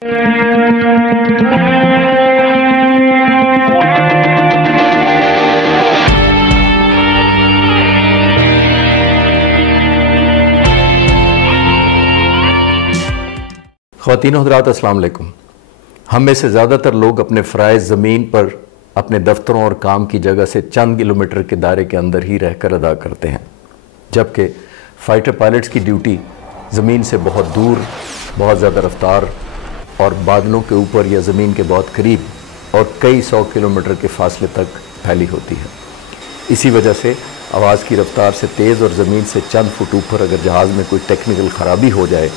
خواتین و حضرات السلام علیکم۔ ہم میں سے زیادہ تر لوگ اپنے فرائض زمین پر اپنے دفتروں اور کام کی جگہ سے چند کلومیٹر کے دائرے کے اندر ہی رہ کر ادا کرتے ہیں، جبکہ فائٹر پائلٹس کی ڈیوٹی زمین سے بہت دور، بہت زیادہ رفتار اور بادلوں کے اوپر یا زمین کے بہت قریب اور کئی 100 کلومیٹر کے فاصلے تک پھیلی ہوتی ہے۔ اسی وجہ سے آواز کی رفتار سے تیز اور زمین سے چند فٹ اوپر اگر جہاز میں کوئی ٹیکنیکل خرابی ہو جائے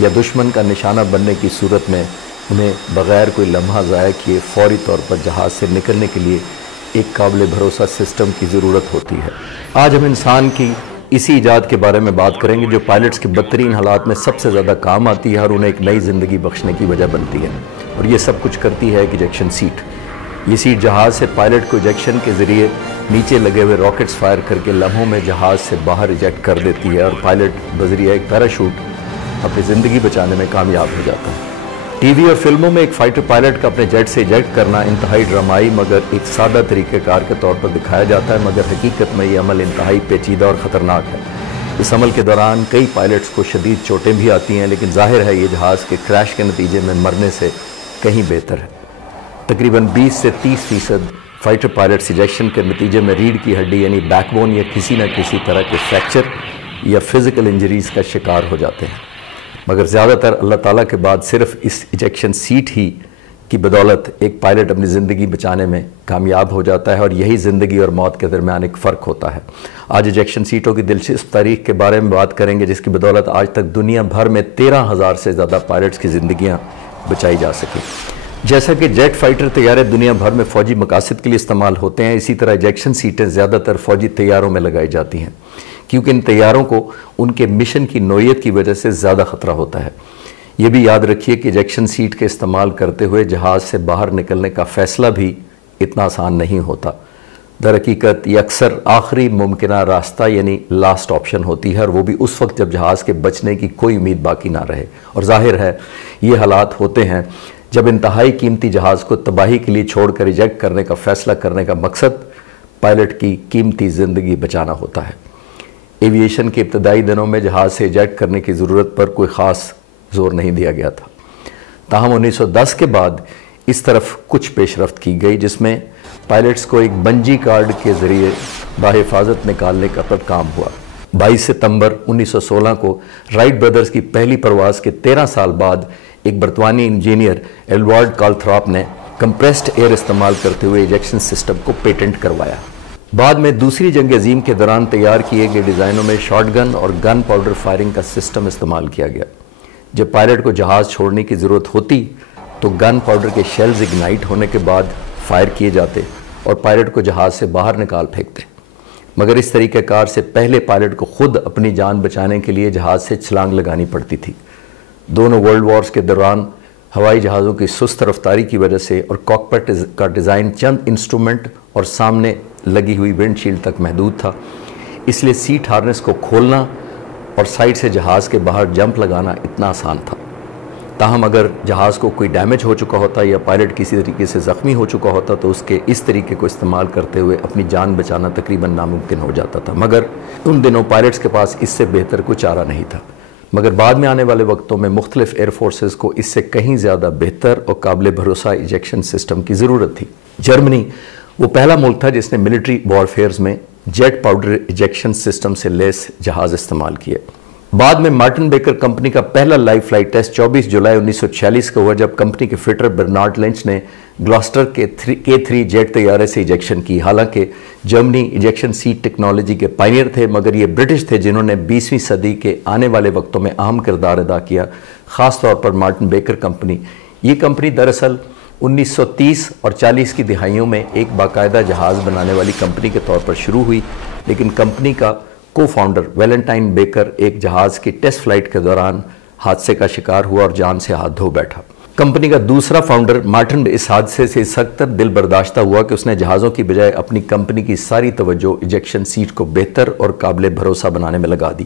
یا دشمن کا نشانہ بننے کی صورت میں انہیں بغیر کوئی لمحہ ضائع کیے فوری طور پر جہاز سے نکلنے کے لیے ایک قابل بھروسہ سسٹم کی ضرورت ہوتی ہے۔ آج ہم انسان کی اسی ایجاد کے بارے میں بات کریں گے جو پائلٹس کے بدترین حالات میں سب سے زیادہ کام آتی ہے اور انہیں ایک نئی زندگی بخشنے کی وجہ بنتی ہے، اور یہ سب کچھ کرتی ہے ایک ایجیکشن سیٹ۔ یہ سیٹ جہاز سے پائلٹ کو ایجیکشن کے ذریعے نیچے لگے ہوئے راکٹس فائر کر کے لمحوں میں جہاز سے باہر ایجیکٹ کر دیتی ہے اور پائلٹ بذریعہ ایک پیراشوٹ اپنی زندگی بچانے میں کامیاب ہو جاتا ہے۔ ٹی وی اور فلموں میں ایک فائٹر پائلٹ کا اپنے جیٹ سے ایجیکٹ کرنا انتہائی ڈرامائی مگر ایک سادہ طریقہ کار کے طور پر دکھایا جاتا ہے، مگر حقیقت میں یہ عمل انتہائی پیچیدہ اور خطرناک ہے۔ اس عمل کے دوران کئی پائلٹس کو شدید چوٹیں بھی آتی ہیں، لیکن ظاہر ہے یہ جہاز کے کریش کے نتیجے میں مرنے سے کہیں بہتر ہے۔ تقریباً 20 سے 30% فائٹر پائلٹس ایجیکشن کے نتیجے میں ریڑھ کی ہڈی یعنی بیک بون یا کسی نہ کسی طرح کے فریکچر یا فزیکل انجریز کا شکار ہو جاتے ہیں، مگر زیادہ تر اللہ تعالیٰ کے بعد صرف اس ایجیکشن سیٹ ہی کی بدولت ایک پائلٹ اپنی زندگی بچانے میں کامیاب ہو جاتا ہے، اور یہی زندگی اور موت کے درمیان ایک فرق ہوتا ہے۔ آج ایجیکشن سیٹوں کی دلچسپ تاریخ کے بارے میں بات کریں گے جس کی بدولت آج تک دنیا بھر میں 13,000 سے زیادہ پائلٹس کی زندگیاں بچائی جا سکیں۔ جیسا کہ جیٹ فائٹر طیارے دنیا بھر میں فوجی مقاصد کے لیے استعمال ہوتے ہیں، اسی طرح ایجیکشن سیٹیں زیادہ تر فوجی طیاروں میں لگائی جاتی ہیں، کیونکہ ان طیاروں کو ان کے مشن کی نوعیت کی وجہ سے زیادہ خطرہ ہوتا ہے۔ یہ بھی یاد رکھیے کہ ایجیکشن سیٹ کے استعمال کرتے ہوئے جہاز سے باہر نکلنے کا فیصلہ بھی اتنا آسان نہیں ہوتا۔ در حقیقت یہ اکثر آخری ممکنہ راستہ یعنی لاسٹ آپشن ہوتی ہے، اور وہ بھی اس وقت جب جہاز کے بچنے کی کوئی امید باقی نہ رہے، اور ظاہر ہے یہ حالات ہوتے ہیں جب انتہائی قیمتی جہاز کو تباہی کے لیے چھوڑ کر ایجیکٹ کرنے کا فیصلہ کرنے کا مقصد پائلٹ کی قیمتی زندگی بچانا ہوتا ہے۔ ایوییشن کے ابتدائی دنوں میں جہاز سے ایجیکٹ کرنے کی ضرورت پر کوئی خاص زور نہیں دیا گیا تھا، تاہم 1910 کے بعد اس طرف کچھ پیش رفت کی گئی جس میں پائلٹس کو ایک بنجی کارڈ کے ذریعے بحفاظت نکالنے کا پر کام ہوا۔ 22 ستمبر 1916 کو رائٹ برادرز کی پہلی پرواز کے 13 سال بعد ایک برطانوی انجینئر ایڈورڈ کالتھراپ نے کمپریسڈ ایئر استعمال کرتے ہوئے ایجیکشن سسٹم کو پیٹنٹ کروایا۔ بعد میں دوسری جنگ عظیم کے دوران تیار کیے گئے ڈیزائنوں میں شاٹ گن اور گن پاؤڈر فائرنگ کا سسٹم استعمال کیا گیا۔ جب پائلٹ کو جہاز چھوڑنے کی ضرورت ہوتی تو گن پاؤڈر کے شیلز اگنائٹ ہونے کے بعد فائر کیے جاتے اور پائلٹ کو جہاز سے باہر نکال پھینکتے، مگر اس طریقہ کار سے پہلے پائلٹ کو خود اپنی جان بچانے کے لیے جہاز سے چھلانگ لگانی پڑتی تھی۔ دونوں ورلڈ وارز کے دوران ہوائی جہازوں کی سست رفتاری کی وجہ سے اور کاکپٹ کا ڈیزائن چند انسٹرومنٹ اور سامنے لگی ہوئی ونڈ شیلڈ تک محدود تھا، اس لیے سیٹ ہارنس کو کھولنا اور سائڈ سے جہاز کے باہر جمپ لگانا اتنا آسان تھا۔ تاہم اگر جہاز کو کوئی ڈیمیج ہو چکا ہوتا یا پائلٹ کسی طریقے سے زخمی ہو چکا ہوتا تو اس طریقے کو استعمال کرتے ہوئے اپنی جان بچانا تقریباً ناممکن ہو جاتا تھا، مگر ان دنوں پائلٹس کے پاس اس سے بہتر کوئی چارہ نہیں تھا۔ مگر بعد میں آنے والے وقتوں میں مختلف ایئر فورسز کو اس سے کہیں زیادہ بہتر اور قابل بھروسہ ایجیکشن سسٹم کی ضرورت تھی۔ جرمنی وہ پہلا ملک تھا جس نے ملٹری وارفیئرز میں جیٹ پاؤڈر ایجیکشن سسٹم سے لیس جہاز استعمال کیے۔ بعد میں مارٹن بیکر کمپنی کا پہلا لائیو فلائٹ ٹیسٹ 24 جولائی 1946 کو ہوا جب کمپنی کے فٹر برنارڈ لنچ نے گلاسٹر کے K3 جیٹ طیارے سے ایجیکشن کی۔ حالانکہ جرمنی ایجیکشن سیٹ ٹیکنالوجی کے پائنیئر تھے، مگر یہ برٹش تھے جنہوں نے 20ویں صدی کے آنے والے وقتوں میں اہم کردار ادا کیا، خاص طور پر مارٹن بیکر کمپنی۔ یہ کمپنی دراصل 1930 اور 40 کی دہائیوں میں ایک باقاعدہ جہاز بنانے والی کمپنی کے طور پر شروع ہوئی، لیکن کمپنی کا کو فاؤنڈر ویلنٹائن بیکر ایک جہاز کی ٹیسٹ فلائٹ کے دوران حادثے کا شکار ہوا اور جان سے ہاتھ دھو بیٹھا۔ کمپنی کا دوسرا فاؤنڈر مارٹن اس حادثے سے اس حد تک دل برداشتہ ہوا کہ اس نے جہازوں کی بجائے اپنی کمپنی کی ساری توجہ ایجیکشن سیٹ کو بہتر اور قابل بھروسہ بنانے میں لگا دی۔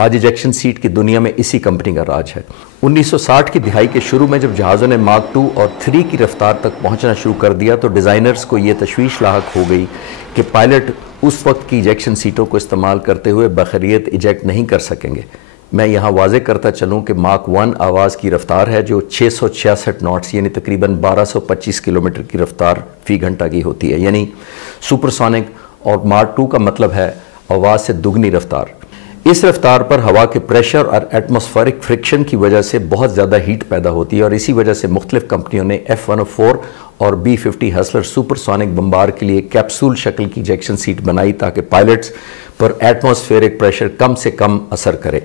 آج ایجیکشن سیٹ کی دنیا میں اسی کمپنی کا راج ہے۔ 1960 کی دہائی کے شروع میں جب جہازوں نے مارک 2 اور 3 کی رفتار تک پہنچنا شروع کر دیا تو ڈیزائنرز کو یہ تشویش لاحق ہو گئی کہ پائلٹ اس وقت کی ایجیکشن سیٹوں کو استعمال کرتے ہوئے بخیریت ایجیکٹ نہیں کر سکیں گے۔ میں یہاں واضح کرتا چلوں کہ مارک 1 آواز کی رفتار ہے جو 666 ناٹس یعنی تقریباً 1225 کلومیٹر کی رفتار فی گھنٹہ کی ہوتی ہے، یعنی سپر سونک، اور مارک 2 کا مطلب ہے آواز سے دگنی رفتار۔ اس رفتار پر ہوا کے پریشر اور ایٹماسفیرک فرکشن کی وجہ سے بہت زیادہ ہیٹ پیدا ہوتی ہے، اور اسی وجہ سے مختلف کمپنیوں نے F-104 اور B-50 ہسلر سپر سونک بمبار کے لیے کیپسول شکل کی ایجیکشن سیٹ بنائی تاکہ پائلٹس پر ایٹماسفیرک پریشر کم سے کم اثر کرے۔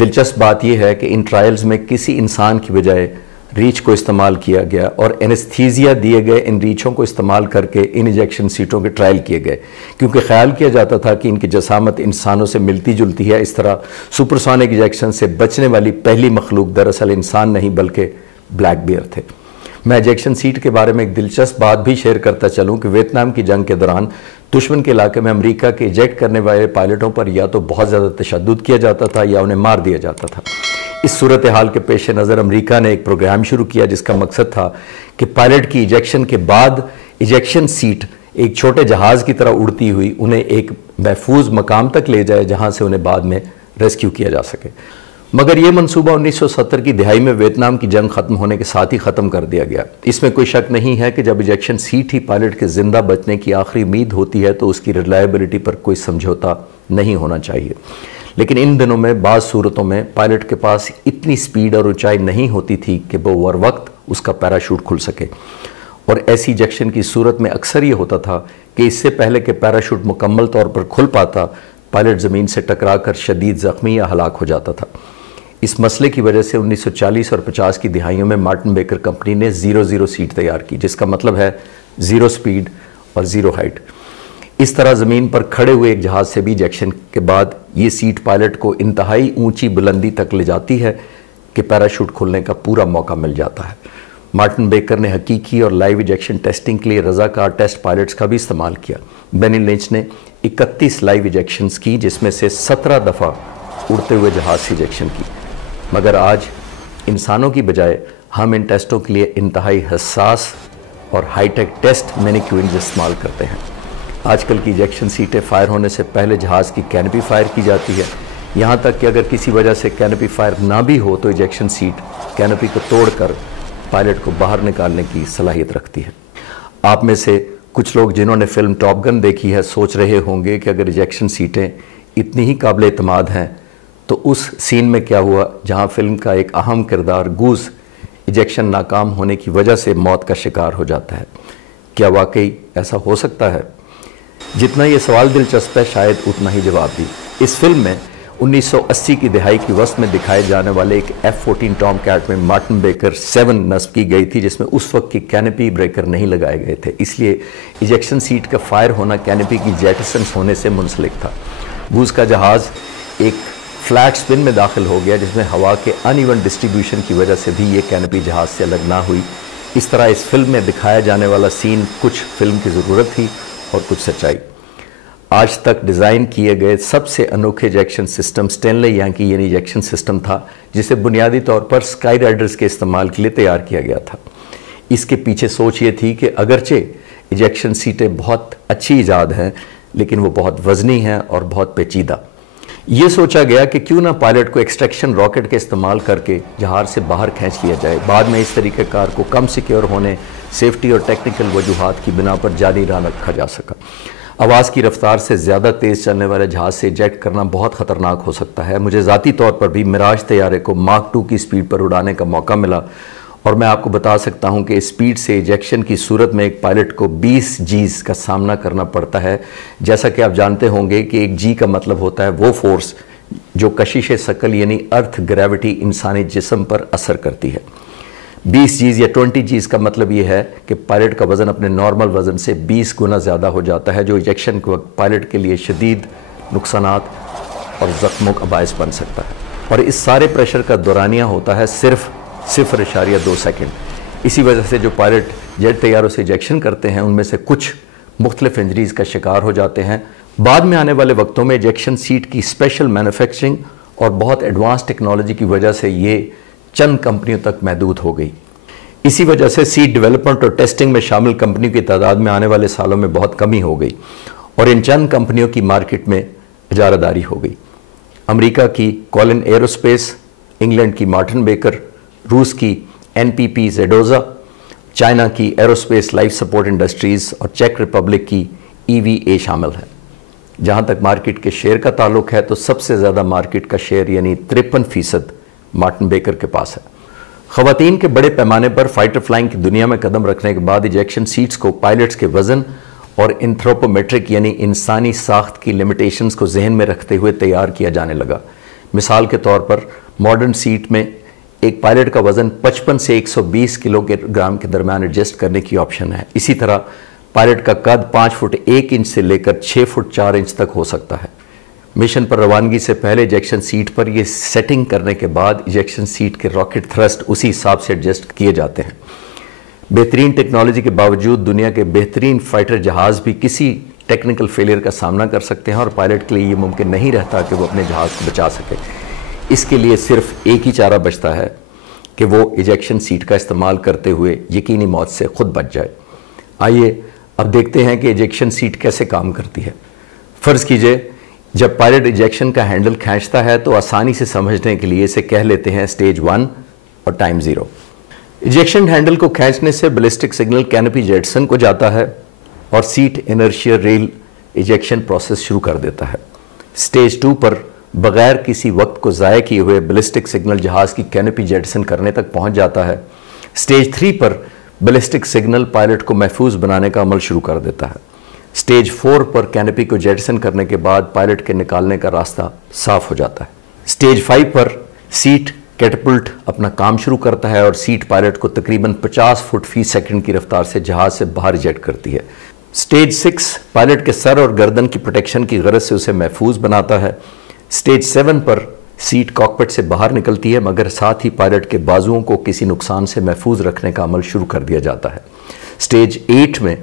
دلچسپ بات یہ ہے کہ ان ٹرائلز میں کسی انسان کی بجائے ریچ کو استعمال کیا گیا اور اینستھیزیا دیے گئے ان ریچوں کو استعمال کر کے ان ایجیکشن سیٹوں کے ٹرائل کیے گئے، کیونکہ خیال کیا جاتا تھا کہ ان کی جسامت انسانوں سے ملتی جلتی ہے۔ اس طرح سپر سونک ایجیکشن سے بچنے والی پہلی مخلوق دراصل انسان نہیں بلکہ بلیک بیئر تھے۔ میں ایجیکشن سیٹ کے بارے میں ایک دلچسپ بات بھی شیئر کرتا چلوں کہ ویتنام کی جنگ کے دوران دشمن کے علاقے میں امریکہ کے ایجیکٹ کرنے والے پائلٹوں پر یا تو بہت زیادہ تشدد کیا جاتا تھا یا انہیں مار دیا جاتا تھا۔ اس صورتحال کے پیش نظر امریکہ نے ایک پروگرام شروع کیا جس کا مقصد تھا کہ پائلٹ کی ایجیکشن کے بعد ایجیکشن سیٹ ایک چھوٹے جہاز کی طرح اڑتی ہوئی انہیں ایک محفوظ مقام تک لے جائے جہاں سے انہیں بعد میں ریسکیو کیا جا سکے۔ مگر یہ منصوبہ 1970 کی دہائی میں ویتنام کی جنگ ختم ہونے کے ساتھ ہی ختم کر دیا گیا۔ اس میں کوئی شک نہیں ہے کہ جب ایجیکشن سیٹ ہی پائلٹ کے زندہ بچنے کی آخری امید ہوتی ہے تو اس کی ریلائبلٹی پر کوئی سمجھوتا نہیں ہونا چاہیے، لیکن ان دنوں میں بعض صورتوں میں پائلٹ کے پاس اتنی سپیڈ اور اونچائی نہیں ہوتی تھی کہ وہ ور وقت اس کا پیراشوٹ کھل سکے، اور ایسی ایجیکشن کی صورت میں اکثر یہ ہوتا تھا کہ اس سے پہلے کہ پیراشوٹ مکمل طور پر کھل پاتا پائلٹ زمین سے ٹکرا کر شدید زخمی یا ہلاک ہو جاتا تھا۔ اس مسئلے کی وجہ سے 1940 اور 50 کی دہائیوں میں مارٹن بیکر کمپنی نے 0-0 سیٹ تیار کی، جس کا مطلب ہے 0 سپیڈ اور 0 ہائٹ۔ اس طرح زمین پر کھڑے ہوئے ایک جہاز سے بھی ایجیکشن کے بعد یہ سیٹ پائلٹ کو انتہائی اونچی بلندی تک لے جاتی ہے کہ پیراشوٹ کھلنے کا پورا موقع مل جاتا ہے۔ مارٹن بیکر نے حقیقی اور لائیو ایجیکشن ٹیسٹنگ کے لیے رضاکار ٹیسٹ پائلٹس کا بھی استعمال کیا۔ بینی لنچ نے 31 لائیو ایجیکشنز کی جس میں سے 17 دفعہ اڑتے ہوئے جہاز سے ایجیکشن کی، مگر آج انسانوں کی بجائے ہم ان ٹیسٹوں کے لیے انتہائی حساس اور ہائی ٹیک ٹیسٹ مینیکیولز استعمال کرتے ہیں۔ آج کل کی ایجیکشن سیٹیں فائر ہونے سے پہلے جہاز کی کینوپی فائر کی جاتی ہے، یہاں تک کہ اگر کسی وجہ سے کینوپی فائر نہ بھی ہو تو ایجیکشن سیٹ کینوپی کو توڑ کر پائلٹ کو باہر نکالنے کی صلاحیت رکھتی ہے۔ آپ میں سے کچھ لوگ جنہوں نے فلم ٹاپ گن دیکھی ہے سوچ رہے ہوں گے کہ اگر ایجیکشن سیٹیں اتنی ہی قابل اعتماد ہیں تو اس سین میں کیا ہوا جہاں فلم کا ایک اہم کردار گوز ایجیکشن ناکام ہونے کی وجہ سے موت کا شکار ہو جاتا ہے۔ کیا واقعی ایسا ہو سکتا ہے؟ جتنا یہ سوال دلچسپ ہے شاید اتنا ہی جواب بھی۔ اس فلم میں 1980 کی دہائی کی وسط میں دکھائے جانے والے ایک F-14 ٹام کیٹ میں مارٹن بیکر 7 نصب کی گئی تھی جس میں اس وقت کی کینوپی بریکر نہیں لگائے گئے تھے، اس لیے ایجیکشن سیٹ کا فائر ہونا کینوپی کی جیٹسنس ہونے سے منسلک تھا۔ گوز کا جہاز ایک فلیٹ سپن میں داخل ہو گیا جس میں ہوا کے ان ایون ڈسٹریبیوشن کی وجہ سے بھی یہ کینوپی جہاز سے الگ نہ ہوئی۔ اس طرح اس فلم میں دکھایا جانے والا سین کچھ فلم کی ضرورت تھی اور کچھ سچائی۔ آج تک ڈیزائن کیے گئے سب سے انوکھے ایجیکشن سسٹم سٹینلے یانکی یعنی ایجیکشن سسٹم تھا جسے بنیادی طور پر اسکائی رائڈرز کے استعمال کے لیے تیار کیا گیا تھا۔ اس کے پیچھے سوچ یہ تھی کہ اگرچہ ایجیکشن سیٹیں بہت اچھی ایجاد ہیں لیکن وہ بہت وزنی ہیں اور بہت پیچیدہ۔ یہ سوچا گیا کہ کیوں نہ پائلٹ کو ایکسٹریکشن راکٹ کے استعمال کر کے جہاز سے باہر کھینچ لیا جائے۔ بعد میں اس طریقہ کار کو کم سیکیور ہونے، سیفٹی اور ٹیکنیکل وجوہات کی بنا پر جاری نہ رکھا جا سکا۔ آواز کی رفتار سے زیادہ تیز چلنے والے جہاز سے ایجیکٹ کرنا بہت خطرناک ہو سکتا ہے۔ مجھے ذاتی طور پر بھی میراج طیارے کو مارک 2 کی سپیڈ پر اڑانے کا موقع ملا اور میں آپ کو بتا سکتا ہوں کہ سپیڈ سے ایجیکشن کی صورت میں ایک پائلٹ کو 20 جیز کا سامنا کرنا پڑتا ہے۔ جیسا کہ آپ جانتے ہوں گے کہ ایک جی کا مطلب ہوتا ہے وہ فورس جو کشش ثقل یعنی ارتھ گریوٹی انسانی جسم پر اثر کرتی ہے۔ 20 جیز یا 20 جیز کا مطلب یہ ہے کہ پائلٹ کا وزن اپنے نارمل وزن سے 20 گنا زیادہ ہو جاتا ہے جو ایجیکشن کے وقت پائلٹ کے لیے شدید نقصانات اور زخموں کا باعث بن سکتا ہے، اور اس سارے پریشر کا دورانیہ ہوتا ہے صرف 0.2 سیکنڈ۔ اسی وجہ سے جو پائلٹ جیٹ طیاروں سے ایجیکشن کرتے ہیں ان میں سے کچھ مختلف انجریز کا شکار ہو جاتے ہیں۔ بعد میں آنے والے وقتوں میں ایجیکشن سیٹ کی اسپیشل مینوفیکچرنگ اور بہت ایڈوانس ٹیکنالوجی کی وجہ سے یہ چند کمپنیوں تک محدود ہو گئی۔ اسی وجہ سے سیٹ ڈیولپمنٹ اور ٹیسٹنگ میں شامل کمپنیوں کی تعداد میں آنے والے سالوں میں بہت کمی ہو گئی اور ان چند کمپنیوں کی مارکیٹ میں اجارہ داری ہو گئی۔ امریکہ کی کولن ایروسپیس، انگلینڈ کی مارٹن بیکر، روس کی NPP زیڈوزا، چائنا کی ایروسپیس لائف سپورٹ انڈسٹریز اور چیک ریپبلک کی EVA شامل ہے۔ جہاں تک مارکیٹ کے شیئر کا تعلق ہے تو سب سے زیادہ مارکیٹ کا شیئر یعنی 53% مارٹن بیکر کے پاس ہے۔ خواتین کے بڑے پیمانے پر فائٹر فلائنگ کی دنیا میں قدم رکھنے کے بعد ایجیکشن سیٹس کو پائلٹس کے وزن اور انتھروپومیٹرک یعنی انسانی ساخت کی لمیٹیشنز کو ذہن میں رکھتے ہوئے تیار کیا جانے لگا۔ مثال کے طور پر ماڈرن سیٹ میں ایک پائلٹ کا وزن 55 سے 120 کلو گرام کے درمیان ایڈجسٹ کرنے کی آپشن ہے۔ اسی طرح پائلٹ کا قد 5 فٹ 1 انچ سے لے کر 6 فٹ 4 انچ تک ہو سکتا ہے۔ مشن پر روانگی سے پہلے ایجیکشن سیٹ پر یہ سیٹنگ کرنے کے بعد ایجیکشن سیٹ کے راکٹ تھرسٹ اسی حساب سے ایڈجسٹ کیے جاتے ہیں۔ بہترین ٹیکنالوجی کے باوجود دنیا کے بہترین فائٹر جہاز بھی کسی ٹیکنیکل فیلئر کا سامنا کر سکتے ہیں اور پائلٹ کے لیے یہ ممکن نہیں رہتا کہ وہ اپنے جہاز کو بچا سکے۔ اس کے لیے صرف ایک ہی چارہ بچتا ہے کہ وہ ایجیکشن سیٹ کا استعمال کرتے ہوئے یقینی موت سے خود بچ جائے۔ آئیے اب دیکھتے ہیں کہ ایجیکشن سیٹ کیسے کام کرتی ہے۔ فرض کیجئے جب پائلٹ ایجیکشن کا ہینڈل کھینچتا ہے تو آسانی سے سمجھنے کے لیے اسے کہہ لیتے ہیں سٹیج 1 اور ٹائم 0۔ ایجیکشن ہینڈل کو کھینچنے سے بیلسٹک سگنل کینوپی جیٹسن کو جاتا ہے اور seat inertia reel ejection process شروع کر دیتا ہے۔ سٹیج 2 پر بغیر کسی وقت کو ضائع کیے ہوئے بیلسٹک سگنل جہاز کی کینوپی جیٹسن کرنے تک پہنچ جاتا ہے۔ سٹیج 3 پر بیلسٹک سگنل پائلٹ کو محفوظ بنانے کا عمل شروع کر دیتا ہے۔ سٹیج 4 پر کینوپی کو جیٹسن کرنے کے بعد پائلٹ کے نکالنے کا راستہ صاف ہو جاتا ہے۔ سٹیج 5 پر سیٹ کیٹپلٹ اپنا کام شروع کرتا ہے اور سیٹ پائلٹ کو تقریباً 50 فٹ فی سیکنڈ کی رفتار سے جہاز سے باہر ایجیکٹ کرتی ہے۔ سٹیج 6 پائلٹ کے سر اور گردن کی پروٹیکشن کی غرض سے اسے محفوظ بناتا ہے۔ سٹیج 7 پر سیٹ کاکپٹ سے باہر نکلتی ہے مگر ساتھ ہی پائلٹ کے بازوؤں کو کسی نقصان سے محفوظ رکھنے کا عمل شروع کر دیا جاتا ہے۔ سٹیج 8 میں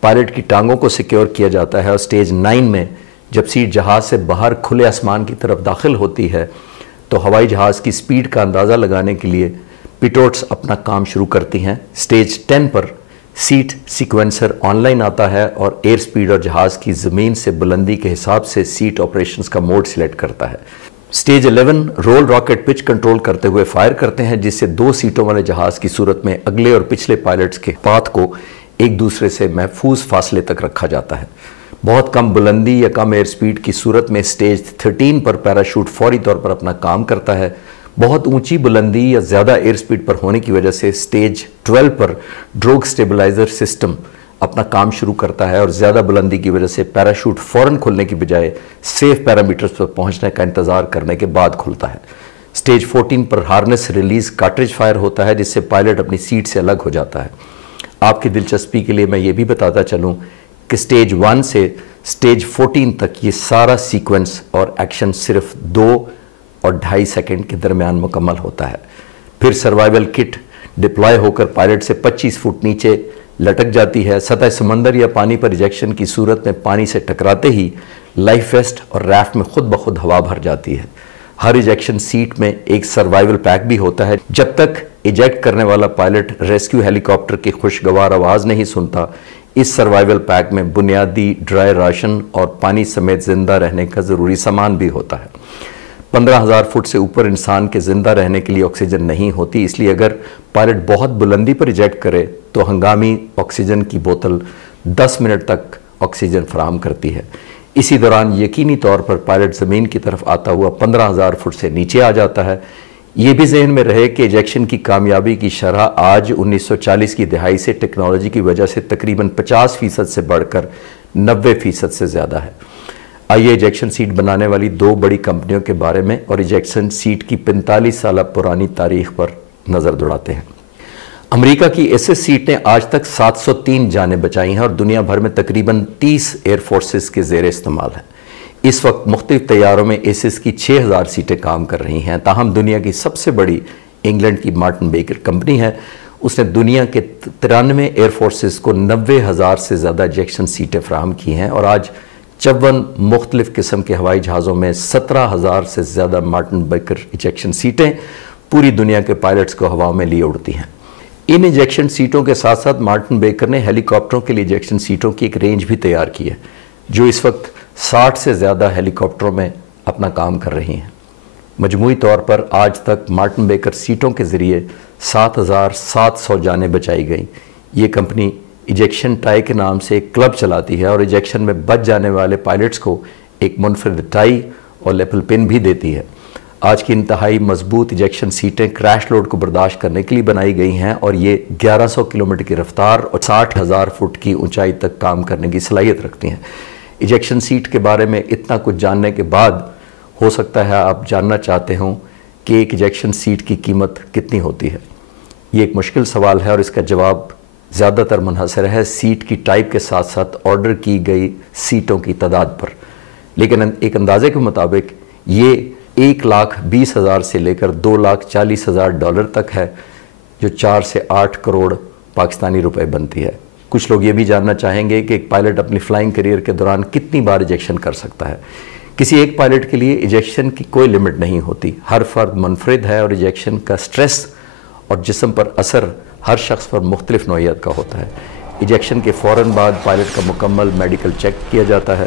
پائلٹ کی ٹانگوں کو سیکیور کیا جاتا ہے اور سٹیج 9 میں جب سیٹ جہاز سے باہر کھلے آسمان کی طرف داخل ہوتی ہے تو ہوائی جہاز کی سپیڈ کا اندازہ لگانے کے لیے پیٹوٹس اپنا کام شروع کرتی ہیں۔ سٹیج 10 پر سیٹ سیکوینسر آن لائن آتا ہے اور ایئر سپیڈ اور جہاز کی زمین سے بلندی کے حساب سے سیٹ آپریشنز کا موڈ سلیکٹ کرتا ہے۔ Stage 11 roll rocket pitch control کرتے ہوئے فائر کرتے ہیں جس سے 2 سیٹوں والے جہاز کی صورت میں اگلے اور پچھلے پائلٹس کے پاتھ کو ایک دوسرے سے محفوظ فاصلے تک رکھا جاتا ہے۔ بہت کم بلندی یا کم ایئر سپیڈ کی صورت میں سٹیج 13 پر پیراشوٹ فوری طور پر اپنا کام کرتا ہے۔ بہت اونچی بلندی یا زیادہ ایئر سپیڈ پر ہونے کی وجہ سے سٹیج 12 پر ڈروگ سٹیبلائزر سسٹم اپنا کام شروع کرتا ہے اور زیادہ بلندی کی وجہ سے پیراشوٹ فوراً کھلنے کی بجائے سیف پیرامیٹرز پر پہنچنے کا انتظار کرنے کے بعد کھلتا ہے۔ سٹیج 14 پر ہارنس ریلیز کارٹریج فائر ہوتا ہے جس سے پائلٹ اپنی سیٹ سے الگ ہو جاتا ہے۔ آپ کی دلچسپی کے لیے میں یہ بھی بتاتا چلوں کہ سٹیج 1 سے سٹیج 14 تک یہ سارا سیکوینس اور ایکشن صرف 2 اور 2.5 سیکنڈ کے درمیان مکمل ہوتا ہے۔ پھر سروائیول کٹ ڈپلائے ہو کر پائلٹ سے 25 فٹ نیچے لٹک جاتی ہے۔ سطح سمندر یا پانی پر ایجیکشن کی صورت میں پانی سے ٹکراتے ہی لائف ویسٹ اور ریفٹ میں خود بخود ہوا بھر جاتی ہے۔ ہر ایجیکشن سیٹ میں ایک سروائیول پیک بھی ہوتا ہے۔ جب تک ایجیکٹ کرنے والا پائلٹ ریسکیو ہیلی کاپٹر کی خوشگوار آواز نہیں سنتا، اس سروائیول پیک میں بنیادی ڈرائی راشن اور پانی سمیت زندہ رہنے کا ضروری سامان بھی ہوتا ہے۔ 15,000 فٹ سے اوپر انسان کے زندہ رہنے کے لیے آکسیجن نہیں ہوتی، اس لیے اگر پائلٹ بہت بلندی پر ایجیکٹ کرے تو ہنگامی آکسیجن کی بوتل 10 منٹ تک آکسیجن فراہم کرتی ہے۔ اسی دوران یقینی طور پر پائلٹ زمین کی طرف آتا ہوا 15,000 فٹ سے نیچے آ جاتا ہے۔ یہ بھی ذہن میں رہے کہ ایجیکشن کی کامیابی کی شرح آج 1940 کی دہائی سے ٹیکنالوجی کی وجہ سے تقریباً 50% سے بڑھ کر 90% سے زیادہ ہے۔ آئیے ایجیکشن سیٹ بنانے والی 2 بڑی کمپنیوں کے بارے میں اور ایجیکشن سیٹ کی 45 سالہ پرانی تاریخ پر نظر دوڑاتے ہیں۔ امریکہ کی ایس سیٹ نے آج تک 703 جانیں بچائی ہیں اور دنیا بھر میں تقریباً 30 ایئر فورسز کے زیر استعمال ہیں۔ اس وقت مختلف طیاروں میں ایسس کی 6000 سیٹیں کام کر رہی ہیں۔ تاہم دنیا کی سب سے بڑی انگلینڈ کی مارٹن بیکر کمپنی ہے، اس نے دنیا کے 93 ایئر فورسز کو 90,000 سے زیادہ ایجیکشن سیٹیں فراہم کی ہیں اور آج 54 مختلف قسم کے ہوائی جہازوں میں 17,000 سے زیادہ مارٹن بیکر ایجیکشن سیٹیں پوری دنیا کے پائلٹس کو ہواؤں میں لیے اڑتی ہیں۔ ان ایجیکشن سیٹوں کے ساتھ ساتھ مارٹن بیکر نے ہیلی کاپٹروں کے لیے ایجیکشن سیٹوں کی ایک رینج بھی تیار کی ہے جو اس وقت 60 سے زیادہ ہیلی کاپٹروں میں اپنا کام کر رہی ہیں۔ مجموعی طور پر آج تک مارٹن بیکر سیٹوں کے ذریعے 7,700 جانیں بچائی گئیں۔ یہ کمپنی ایجیکشن ٹائی کے نام سے ایک کلب چلاتی ہے اور ایجیکشن میں بچ جانے والے پائلٹس کو ایک منفرد ٹائی اور لیپل پن بھی دیتی ہے۔ آج کی انتہائی مضبوط ایجیکشن سیٹیں کریش لوڈ کو برداشت کرنے کے لیے بنائی گئی ہیں اور یہ 1100 کلومیٹر کی رفتار اور 60,000 فٹ کی اونچائی تک کام کرنے کی صلاحیت رکھتی ہیں۔ ایجیکشن سیٹ کے بارے میں اتنا کچھ جاننے کے بعد ہو سکتا ہے آپ جاننا چاہتے ہوں کہ ایک ایجیکشن سیٹ کی قیمت کتنی ہوتی ہے۔ یہ ایک مشکل سوال ہے اور اس کا جواب زیادہ تر منحصر ہے سیٹ کی ٹائپ کے ساتھ ساتھ آرڈر کی گئی سیٹوں کی تعداد پر، لیکن ایک اندازے کے مطابق یہ 1,20,000 سے لے کر $2,40,000 تک ہے جو 4 سے 8 کروڑ پاکستانی روپے بنتی ہے۔ کچھ لوگ یہ بھی جاننا چاہیں گے کہ ایک پائلٹ اپنی فلائنگ کیریئر کے دوران کتنی بار ایجیکشن کر سکتا ہے۔ کسی ایک پائلٹ کے لیے ایجیکشن کی کوئی لمٹ نہیں ہوتی، ہر فرد منفرد ہے اور ایجیکشن کا سٹریس اور جسم پر اثر ہر شخص پر مختلف نوعیت کا ہوتا ہے۔ ایجیکشن کے فوراً بعد پائلٹ کا مکمل میڈیکل چیک کیا جاتا ہے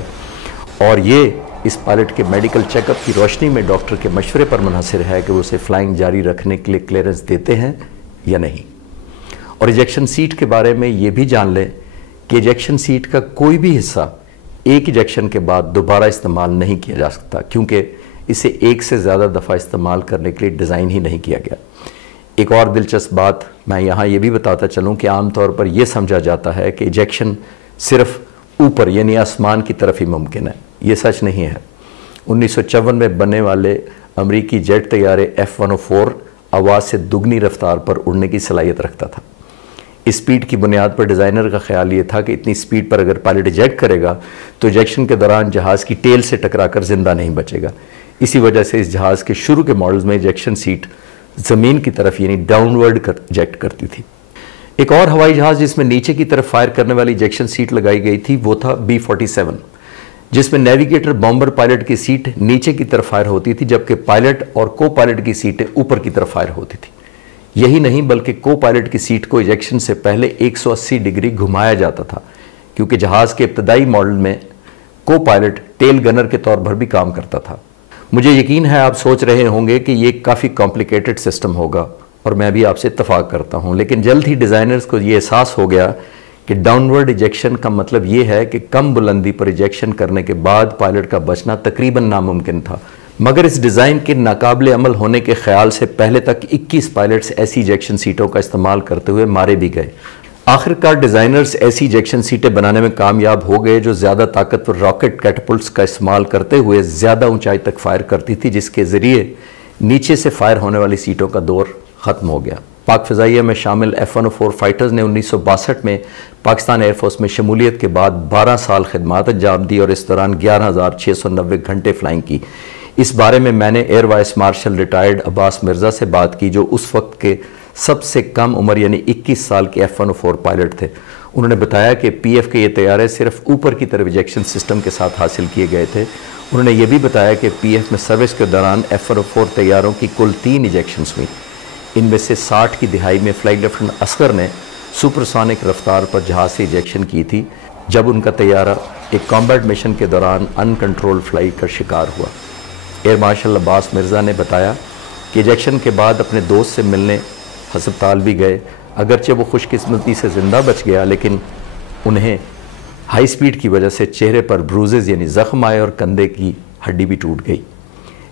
اور یہ اس پائلٹ کے میڈیکل چیک اپ کی روشنی میں ڈاکٹر کے مشورے پر منحصر ہے کہ وہ اسے فلائنگ جاری رکھنے کے لیے کلیئرنس دیتے ہیں یا نہیں۔ اور ایجیکشن سیٹ کے بارے میں یہ بھی جان لیں کہ ایجیکشن سیٹ کا کوئی بھی حصہ ایک ایجیکشن کے بعد دوبارہ استعمال نہیں کیا جا سکتا کیونکہ اسے ایک سے زیادہ دفعہ استعمال کرنے کے لیے ڈیزائن ہی نہیں کیا گیا۔ ایک اور دلچسپ بات میں یہاں یہ بھی بتاتا چلوں کہ عام طور پر یہ سمجھا جاتا ہے کہ ایجیکشن صرف اوپر یعنی آسمان کی طرف ہی ممکن ہے۔ یہ سچ نہیں ہے۔ 1954 میں بننے والے امریکی جیٹ طیارے F-104 آواز سے دگنی رفتار پر اڑنے کی صلاحیت رکھتا تھا۔ اس سپیڈ کی بنیاد پر ڈیزائنر کا خیال یہ تھا کہ اتنی سپیڈ پر اگر پائلٹ ایجیکٹ کرے گا تو ایجیکشن کے دوران جہاز کی ٹیل سے ٹکرا کر زندہ نہیں بچے گا۔ اسی وجہ سے اس جہاز کے شروع کے ماڈلز میں ایجیکشن سیٹ زمین کی طرف یعنی ڈاؤن ورڈ ایجیکٹ کرتی تھی۔ ایک اور ہوائی جہاز جس میں نیچے کی طرف فائر کرنے والی ایجیکشن سیٹ لگائی گئی تھی وہ تھا B-47، جس میں نیویگیٹر بامبر پائلٹ کی سیٹ نیچے کی طرف فائر ہوتی تھی جبکہ پائلٹ اور کو پائلٹ کی سیٹیں اوپر کی طرف فائر ہوتی تھی۔ یہی نہیں بلکہ کو پائلٹ کی سیٹ کو ایجیکشن سے پہلے 180 ڈگری گھمایا جاتا تھا کیونکہ جہاز کے ابتدائی ماڈل میں کو پائلٹ ٹیل گنر کے طور پر بھی کام کرتا تھا۔ مجھے یقین ہے آپ سوچ رہے ہوں گے کہ یہ کافی کمپلیکیٹڈ سسٹم ہوگا اور میں بھی آپ سے اتفاق کرتا ہوں، لیکن جلد ہی ڈیزائنرز کو یہ احساس ہو گیا کہ ڈاؤن ورڈ ایجیکشن کا مطلب یہ ہے کہ کم بلندی پر ایجیکشن کرنے کے بعد پائلٹ کا بچنا تقریباً ناممکن تھا۔ مگر اس ڈیزائن کے ناقابل عمل ہونے کے خیال سے پہلے تک 21 پائلٹس ایسی ایجیکشن سیٹوں کا استعمال کرتے ہوئے مارے بھی گئے۔ آخرکار ڈیزائنرز ایسی ایجیکشن سیٹیں بنانے میں کامیاب ہو گئے جو زیادہ طاقتور راکٹ کیٹاپلٹس کا استعمال کرتے ہوئے زیادہ اونچائی تک فائر کرتی تھی جس کے ذریعے نیچے سے فائر ہونے والی سیٹوں کا دور ختم ہو گیا۔ پاک فضائیہ میں شامل F-104 فائٹرز نے 1962 میں پاکستان ایئر فورس میں شمولیت کے بعد 12 سال خدمات انجام دی اور اس دوران 11,690 گھنٹے فلائنگ کی۔ اس بارے میں نے ایئر وائس مارشل ریٹائرڈ عباس مرزا سے بات کی جو اس وقت کے سب سے کم عمر یعنی 21 سال کے F-104 پائلٹ تھے۔ انہوں نے بتایا کہ PF کے یہ طیارے صرف اوپر کی طرف ایجیکشن سسٹم کے ساتھ حاصل کیے گئے تھے۔ انہوں نے یہ بھی بتایا کہ PF میں سروس کے دوران F-104 طیاروں کی کل 3 ایجیکشنز ہوئیں۔ ان میں سے 60 کی دہائی میں فلائٹ لیفٹیننٹ اصغر نے سپرسونک رفتار پر جہاز سے ایجیکشن کی تھی جب ان کا طیارہ ایک کامبیٹ مشن کے دوران ان کنٹرول فلائٹ کا شکار ہوا۔ ایئر مارشل عباس مرزا نے بتایا کہ ایجیکشن کے بعد اپنے دوست سے ملنے ہسپتال بھی گئے، اگرچہ وہ خوش قسمتی سے زندہ بچ گیا لیکن انہیں ہائی سپیڈ کی وجہ سے چہرے پر بروزز یعنی زخم آئے اور کندھے کی ہڈی بھی ٹوٹ گئی۔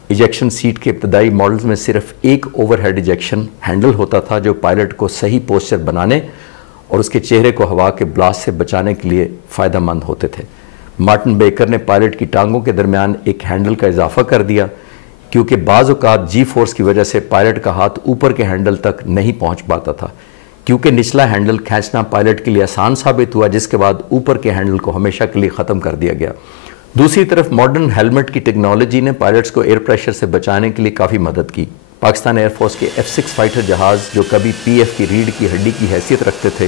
ایجیکشن سیٹ کے ابتدائی ماڈلز میں صرف ایک اوور ہیڈ ایجیکشن ہینڈل ہوتا تھا جو پائلٹ کو صحیح پوسچر بنانے اور اس کے چہرے کو ہوا کے بلاسٹ سے بچانے کے لیے فائدہ مند ہوتے تھے۔ مارٹن بیکر نے پائلٹ کی ٹانگوں کے درمیان ایک ہینڈل کا اضافہ کر دیا کیونکہ بعض اوقات جی فورس کی وجہ سے پائلٹ کا ہاتھ اوپر کے ہینڈل تک نہیں پہنچ پاتا تھا۔ کیونکہ نچلا ہینڈل کھینچنا پائلٹ کے لیے آسان ثابت ہوا جس کے بعد اوپر کے ہینڈل کو ہمیشہ کے لیے ختم کر دیا گیا۔ دوسری طرف ماڈرن ہیلمٹ کی ٹیکنالوجی نے پائلٹس کو ایئر پریشر سے بچانے کے لیے کافی مدد کی۔ پاکستان ایئر فورس کے F-6 فائٹر جہاز جو کبھی PF کی ریڑھ کی ہڈی کی حیثیت رکھتے تھے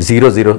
00